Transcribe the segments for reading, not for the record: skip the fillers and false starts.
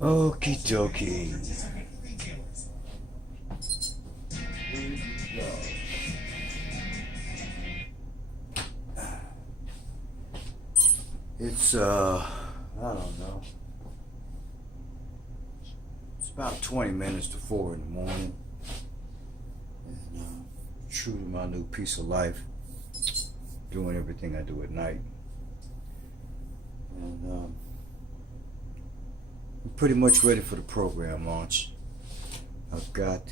Okie dokie. It's I don't know. It's about 20 minutes to 4 in the morning. And true to my new piece of life, doing everything I do at night. And I'm pretty much ready for the program launch. I've got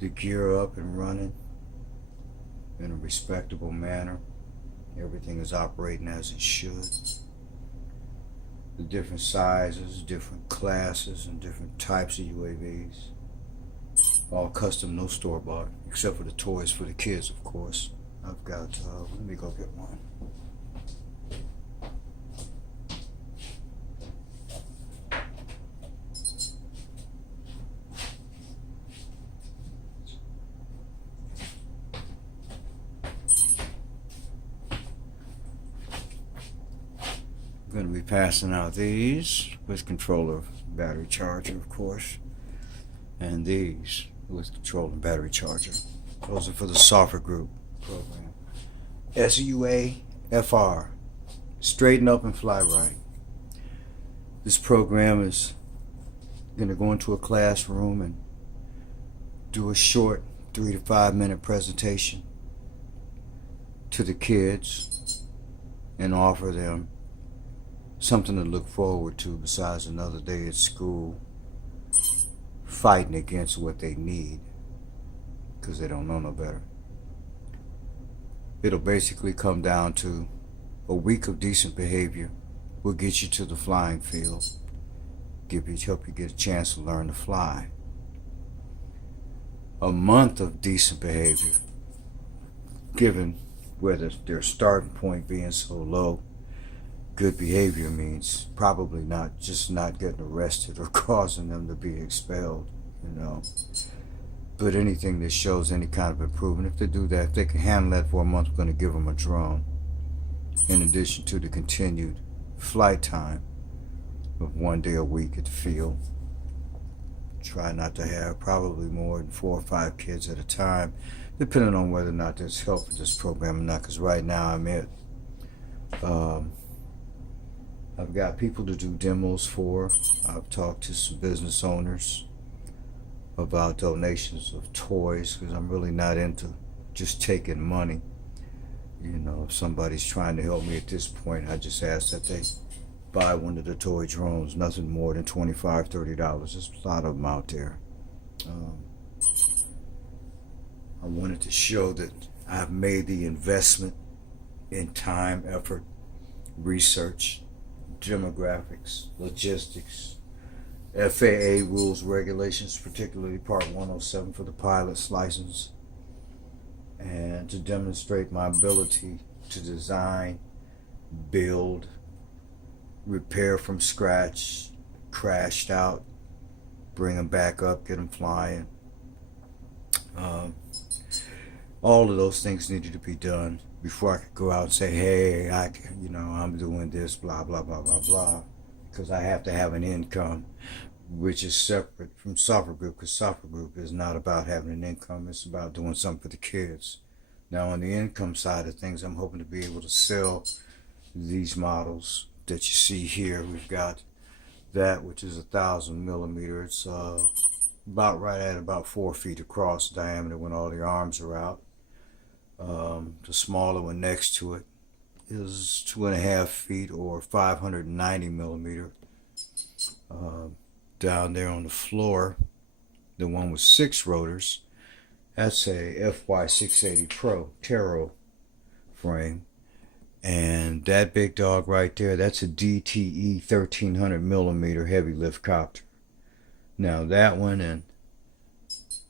the gear up and running in a respectable manner. Everything is operating as it should. The different sizes, different classes, and different types of UAVs. All custom, no store-bought, except for the toys for the kids, of course. I've got, let me go get one. I'm going to be passing out these with controller battery charger, of course, and these with controller and battery charger. Those are for the SUAFRGROUP program. SUAFR, straighten up and fly right. This program is going to go into a classroom and do a short 3 to 5 minute presentation to the kids and offer them something to look forward to besides another day at school fighting against what they need because they don't know no better. It'll basically come down to a week of decent behavior will get you to the flying field, help you get a chance to learn to fly. A month of decent behavior, given whether their starting point being so low, good behavior means probably not just not getting arrested or causing them to be expelled, but anything that shows any kind of improvement. If they do that, if they can handle that for a month, we're going to give them a drone in addition to the continued flight time of 1 day a week at the field. Try not to have probably more than 4 or 5 kids at a time, depending on whether or not there's help with this program or not, because right now I'm it. I've got people to do demos for. I've talked to some business owners about donations of toys, because I'm really not into just taking money. If somebody's trying to help me at this point, I just ask that they buy one of the toy drones, nothing more than $25, $30. There's a lot of them out there. I wanted to show that I've made the investment in time, effort, research, demographics, logistics, FAA rules, regulations, particularly Part 107 for the pilot's license, and to demonstrate my ability to design, build, repair from scratch, crashed out, bring them back up, get them flying. All of those things needed to be done before I could go out and say, hey, I'm doing this, blah, blah, blah, blah, blah, because I have to have an income, which is separate from SUAFRGROUP, because SUAFRGROUP is not about having an income, it's about doing something for the kids. Now, on the income side of things, I'm hoping to be able to sell these models that you see here. We've got that, which is 1,000 millimeter. It's about right at about 4 feet across diameter when all the arms are out. The smaller one next to it is 2.5 feet or 590 millimeter. Down there on the floor, the one with 6 rotors, that's a FY680 Pro Taro frame. And that big dog right there, that's a DTE 1300 millimeter heavy lift copter. Now that one and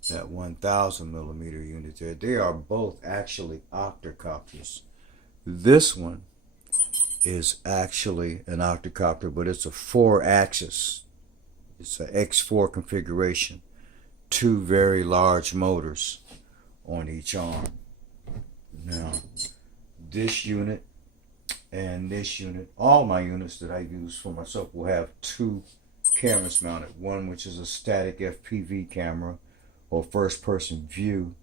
that 1000 millimeter unit there, they are both actually octocopters. This one is actually an octocopter, but it's a 4-axis. It's an X4 configuration. 2 very large motors on each arm. Now, this unit And this unit, all my units that I use for myself, will have two cameras mounted. One which is a static FPV camera or first person view,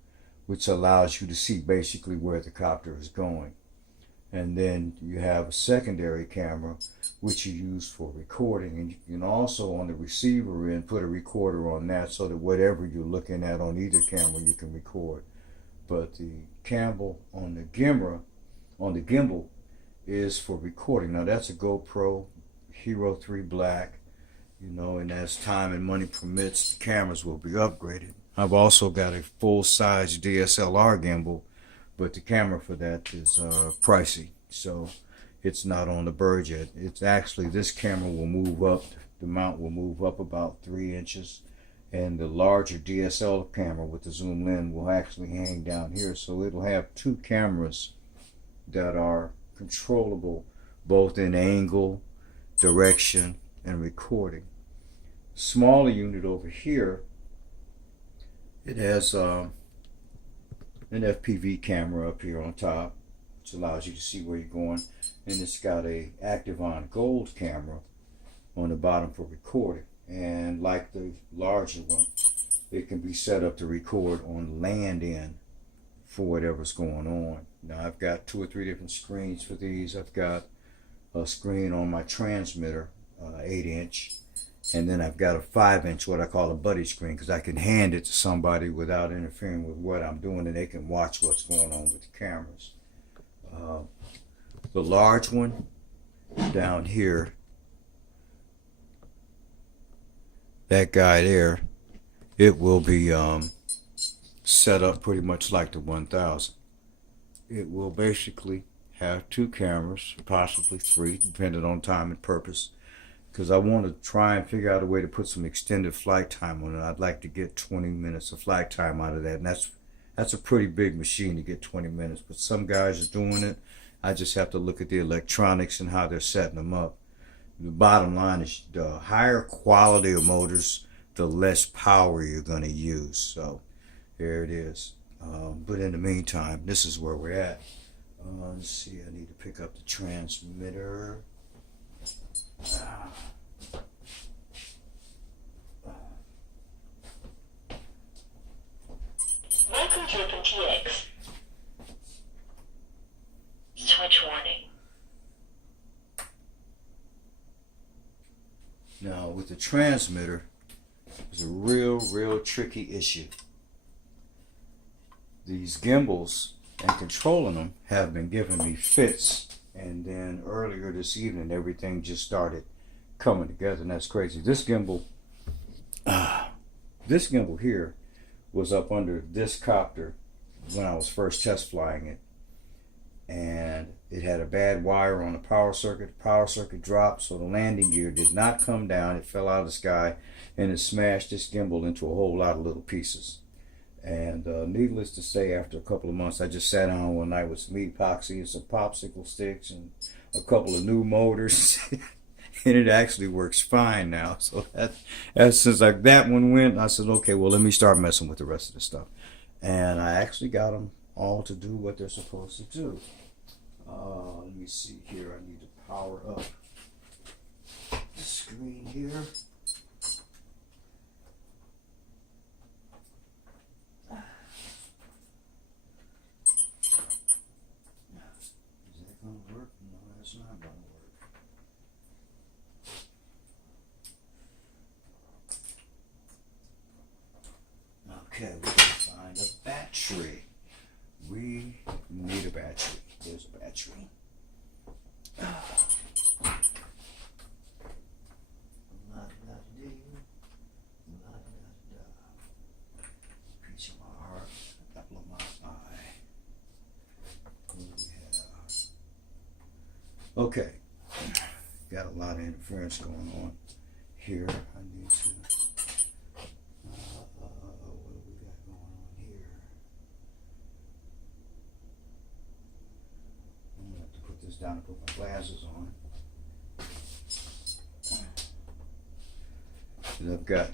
which allows you to see basically where the copter is going. And then you have a secondary camera which you use for recording, and you can also on the receiver end put a recorder on that so that whatever you're looking at on either camera you can record. But the gimbal on the gimbal is for recording. Now that's a GoPro Hero 3 Black, you know, and as time and money permits, the cameras will be upgraded. I've also got a full-size DSLR gimbal, but the camera for that is pricey, so it's not on the bird yet. It's actually, this camera will move up, the mount will move up about 3 inches, and the larger DSLR camera with the zoom lens will actually hang down here, so it'll have two cameras that are controllable both in angle, direction, and recording. Smaller unit over here, it has an FPV camera up here on top, which allows you to see where you're going, and it's got a Active-On Gold camera on the bottom for recording. And like the larger one, it can be set up to record on land end for whatever's going on. Now I've got 2 or 3 different screens for these. I've got a screen on my transmitter, 8-inch, and then I've got a 5-inch, what I call a buddy screen, because I can hand it to somebody without interfering with what I'm doing, and they can watch what's going on with the cameras. The large one down here, that guy there, it will be set up pretty much like the 1000. It will basically have 2 cameras, possibly 3, depending on time and purpose, because I want to try and figure out a way to put some extended flight time on it. I'd like to get 20 minutes of flight time out of that, and that's a pretty big machine to get 20 minutes, but some guys are doing it. I just have to look at the electronics and how they're setting them up. The bottom line is the higher quality of motors, the less power you're going to use. So there it is. But in the meantime, this is where we're at. Let's see, I need to pick up the transmitter. Welcome to OpenTX. Switch warning. Now with the transmitter, it's a real tricky issue. These gimbals and controlling them have been giving me fits, and then earlier this evening everything just started coming together, and that's crazy. This gimbal here was up under this copter when I was first test flying it, and it had a bad wire on the power circuit. The power circuit dropped, so the landing gear did not come down. It fell out of the sky, and it smashed this gimbal into a whole lot of little pieces. And needless to say, after a couple of months, I just sat down one night with some epoxy and some popsicle sticks and a couple of new motors, and it actually works fine now. So since that one went, I said, okay, well, let me start messing with the rest of the stuff. And I actually got them all to do what they're supposed to do. Let me see here. I need to power up the screen here. Is that going to work? No, that's not going to work. Okay, we can find a battery. We need a battery. There's a battery. Piece of my heart, apple of my eye. What do we have? Okay, got a lot of interference going on here. I need to. What do we got going on here? I'm gonna have to put this down and put my glasses on. And I've got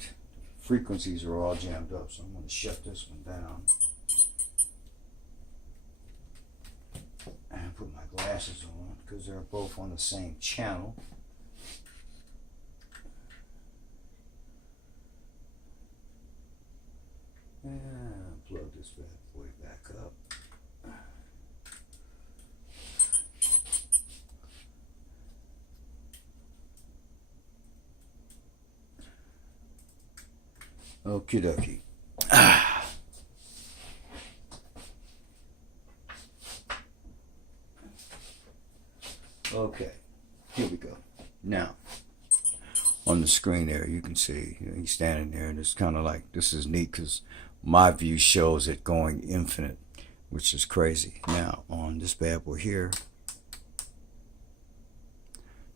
frequencies are all jammed up, so I'm going to shut this one down and put my glasses on. because they're both on the same channel. And plug this bad boy back up. Okie dokie. Okay, here we go. Now, on the screen there, you can see he's standing there, and it's kind of like, this is neat because my view shows it going infinite, which is crazy. Now, on this bad boy here,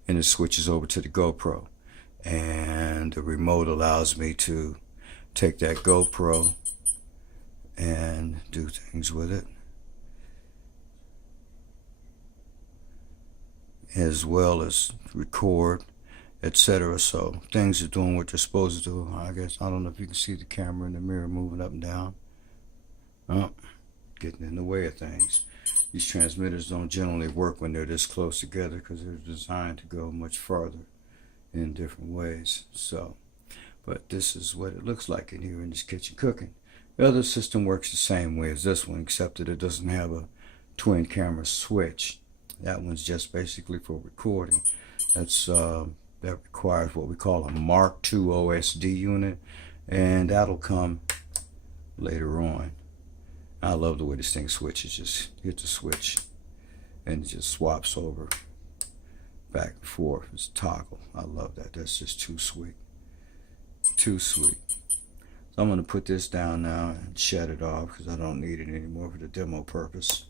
and it switches over to the GoPro, and the remote allows me to take that GoPro and do things with it, as well as record, etc. So things are doing what they're supposed to do. I guess I don't know if you can see the camera in the mirror moving up and down. Oh, getting in the way of things. These transmitters don't generally work when they're this close together because they're designed to go much farther in different ways. So, but this is what it looks like in here in this kitchen cooking. The other system works the same way as this one, except that it doesn't have a twin camera switch. That one's just basically for recording. That requires what we call a Mark II OSD unit, and that'll come later on. I love the way this thing switches. Just hit the switch and it just swaps over back and forth. It's a toggle. I love that. That's just too sweet. Too sweet. So I'm going to put this down now and shut it off because I don't need it anymore for the demo purpose.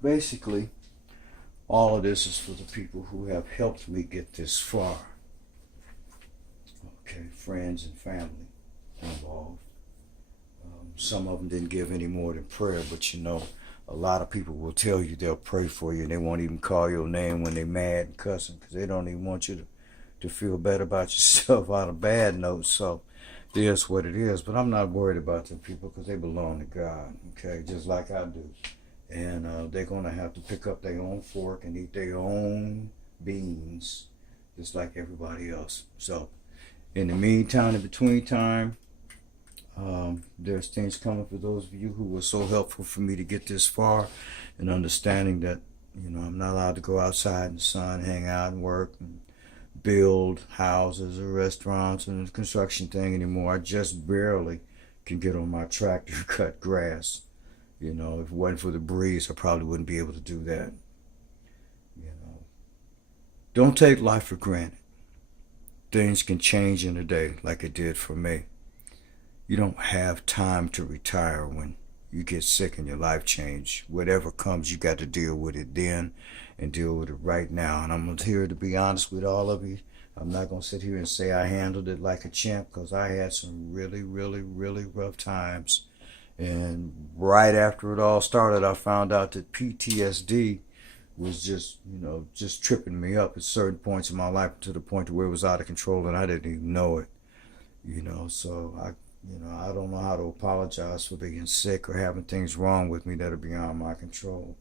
Basically, all of this is for the people who have helped me get this far. Okay, friends and family involved. Some of them didn't give any more than prayer, but you know, a lot of people will tell you they'll pray for you, and they won't even call your name when they're mad and cussing because they don't even want you to feel better about yourself on a bad note. So it is what it is. But I'm not worried about them people because they belong to God, okay, just like I do. And they're going to have to pick up their own fork and eat their own beans, just like everybody else. So, in the meantime, in between time, there's things coming for those of you who were so helpful for me to get this far, and understanding that, you know, I'm not allowed to go outside in the sun, hang out and work and build houses or restaurants and the construction thing anymore. I just barely can get on my tractor and cut grass. You know, if it wasn't for the breeze, I probably wouldn't be able to do that. You know, don't take life for granted. Things can change in a day like it did for me. You don't have time to retire when you get sick and your life change. Whatever comes, you got to deal with it then and deal with it right now. And I'm here to be honest with all of you. I'm not going to sit here and say I handled it like a champ because I had some really, really, really rough times. And right after it all started, I found out that PTSD was just, you know, just tripping me up at certain points in my life to the point where it was out of control and I didn't even know it. You know, so I don't know how to apologize for being sick or having things wrong with me that are beyond my control.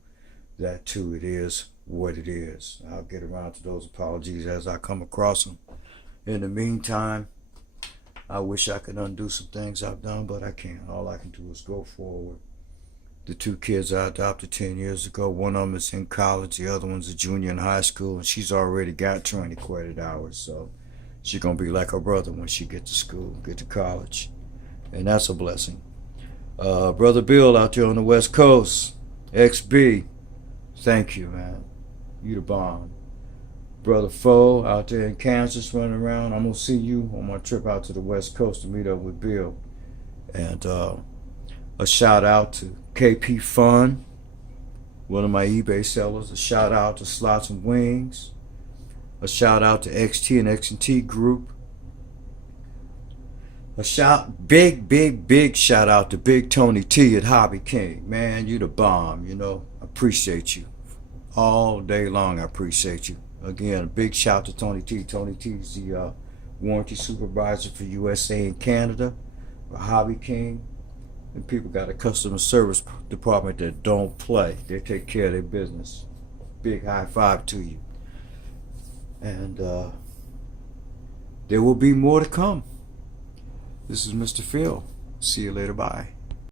That too, it is what it is. I'll get around to those apologies as I come across them. In the meantime, I wish I could undo some things I've done, but I can't. All I can do is go forward. The two kids I adopted 10 years ago, one of them is in college, the other one's a junior in high school, and she's already got 20 credit hours, so she's going to be like her brother when she gets to school, get to college, and that's a blessing. Brother Bill out there on the West Coast, XB, thank you, man. You the bomb. Brother Foe out there in Kansas running around. I'm going to see you on my trip out to the West Coast to meet up with Bill. And a shout out to KP Fun, one of my eBay sellers. A shout out to Slots and Wings. A shout out to XT and X&T Group. A big shout out to Big Tony T at Hobby King. Man, you the bomb, you know. I appreciate you all day long. I appreciate you. Again, a big shout to Tony T. Tony T is the warranty supervisor for USA and Canada, a Hobby King. And people got a customer service department that don't play. They take care of their business. Big high five to you. And there will be more to come. This is Mr. Phil. See you later. Bye.